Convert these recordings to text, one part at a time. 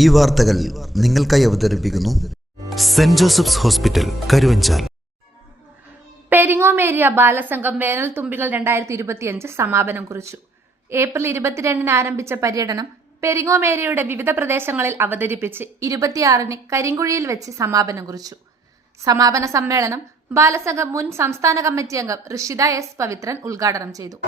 ഈ വാർത്തകൾ നിങ്ങൾക്കായി അവതരിപ്പിക്കുന്നു സെന്റ് ജോസഫ്സ് ഹോസ്പിറ്റൽ കരുവഞ്ചാൽ. പെരിങ്ങോമേരിയ ബാലസംഘം വേനൽ തുമ്പികൾ രണ്ടായിരത്തി ഇരുപത്തിയഞ്ച് സമാപനം കുറിച്ചു. ഏപ്രിൽ ഇരുപത്തിരണ്ടിന് ആരംഭിച്ച പര്യടനം പെരിങ്ങോമേരിയുടെ വിവിധ പ്രദേശങ്ങളിൽ അവതരിപ്പിച്ച് ഇരുപത്തിയാറിന് കരിങ്കുഴിയിൽ വെച്ച് സമാപനം കുറിച്ചു. സമാപന സമ്മേളനം ബാലസംഘം മുൻ സംസ്ഥാന കമ്മിറ്റി അംഗം ഋഷിത എസ് പവിത്രൻ ഉദ്ഘാടനം ചെയ്തു.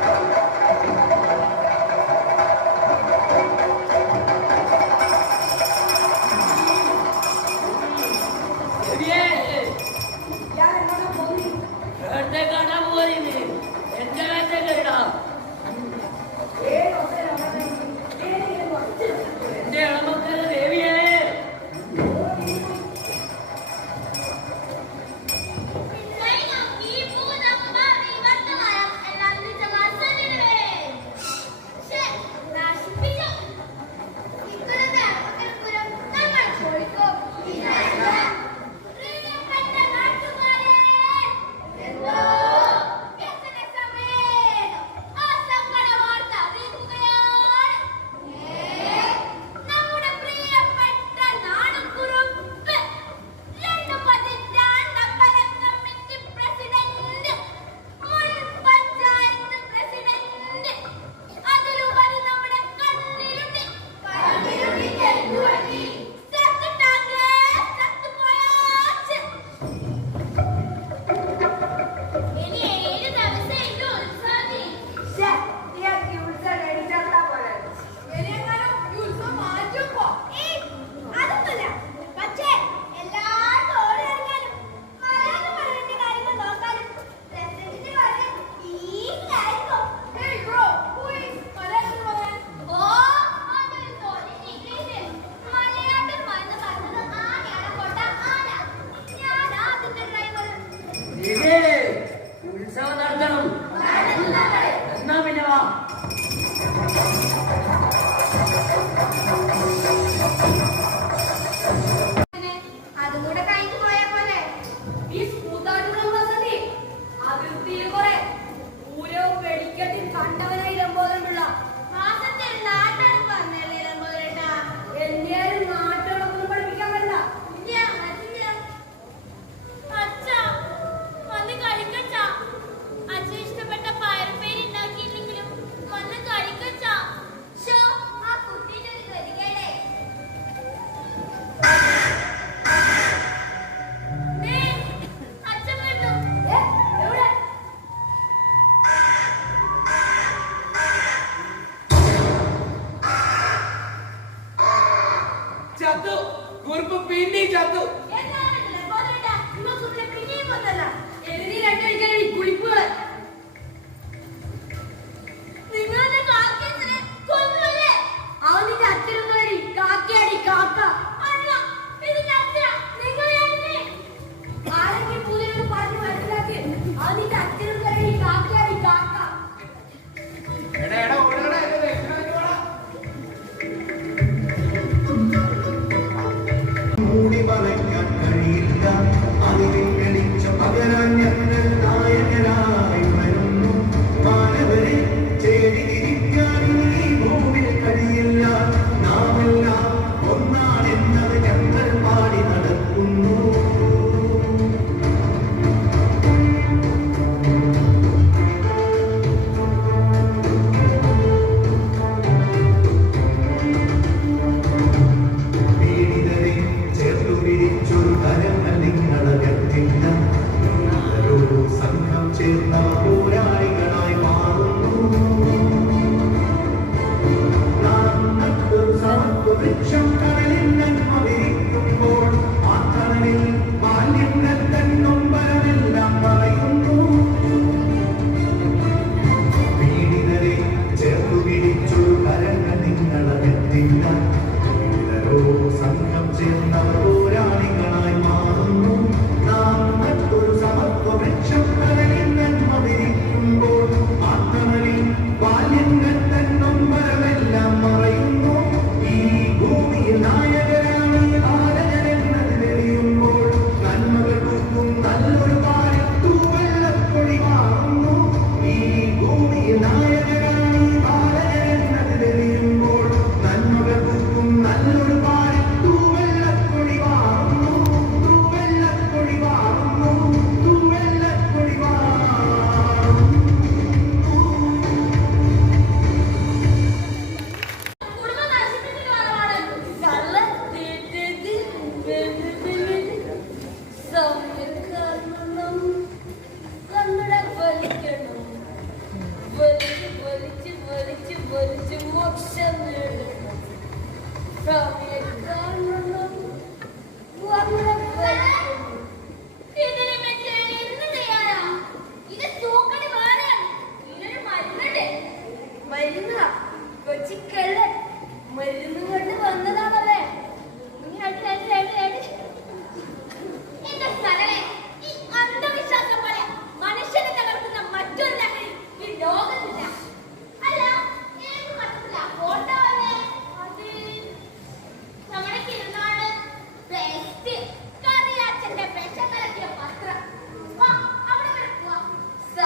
또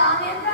ആദ്യം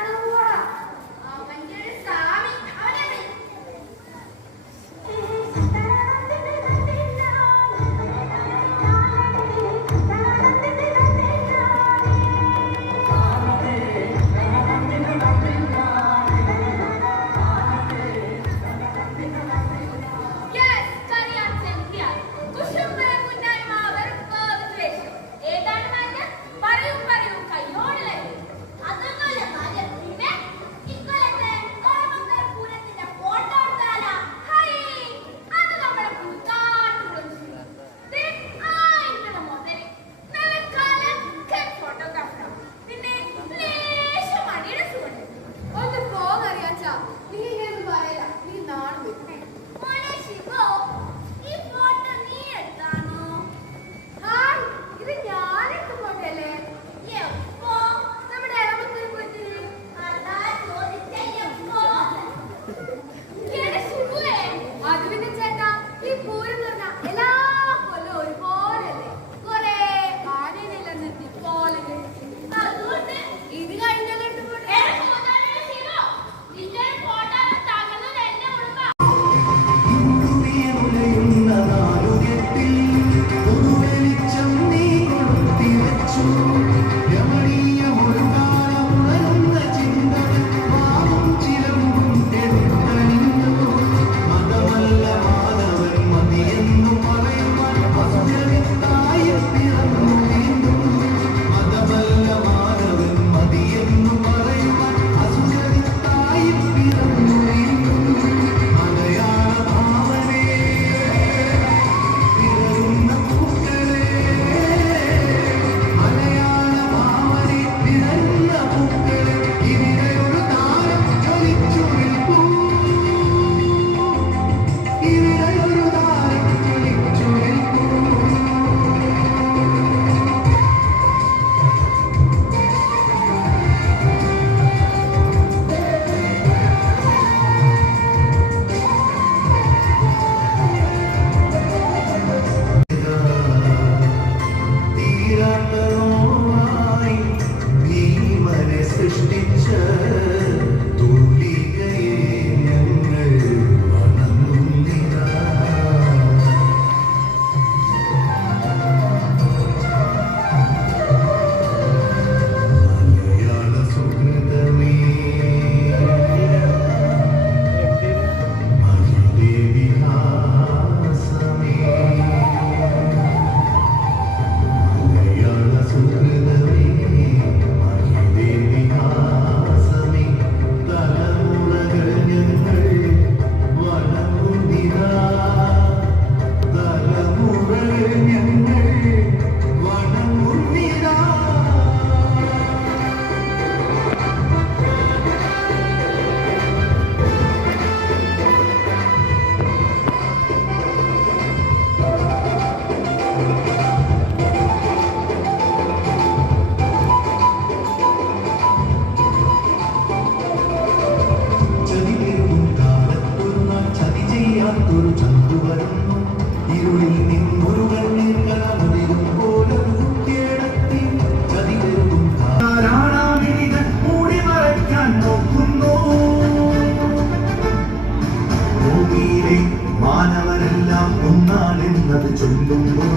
മാനവരെല്ലാം ഒന്നാണെന്നത് ചൊല്ലുമ്പോൾ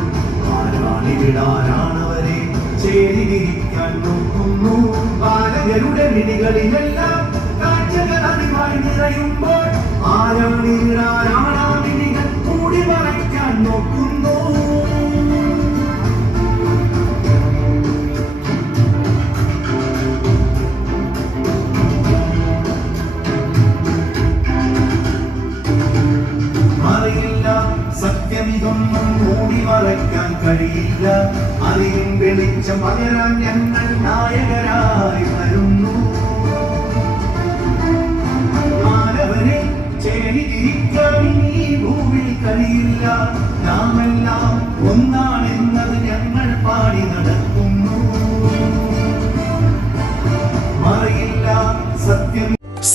ആരാണിവിടാരാണവരെ ചേരിയിരിക്കാൻ നോക്കുന്നു ബാലകരുടെ മിനികളിലെല്ലാം കാഴ്ചകൾ അറിവായി നിറയുമ്പോൾ ആരാണിവിടാരാണാമിനികൾ കൂടി മറയ്ക്കാൻ നോക്കുന്നു? സത്യമിതൊന്നും മൂടി മറയ്ക്കാൻ കഴിയില്ല. അറിയും വെളിച്ചം പകരാൻ ഞങ്ങൾ നായകരായി വരുന്നു. മാനവനെ ചേരിയിരിക്കാൻ കഴിയില്ല നാമെല്ലാം ഒന്നാണെന്നത് ഞങ്ങൾ പാടി നടക്കുന്നു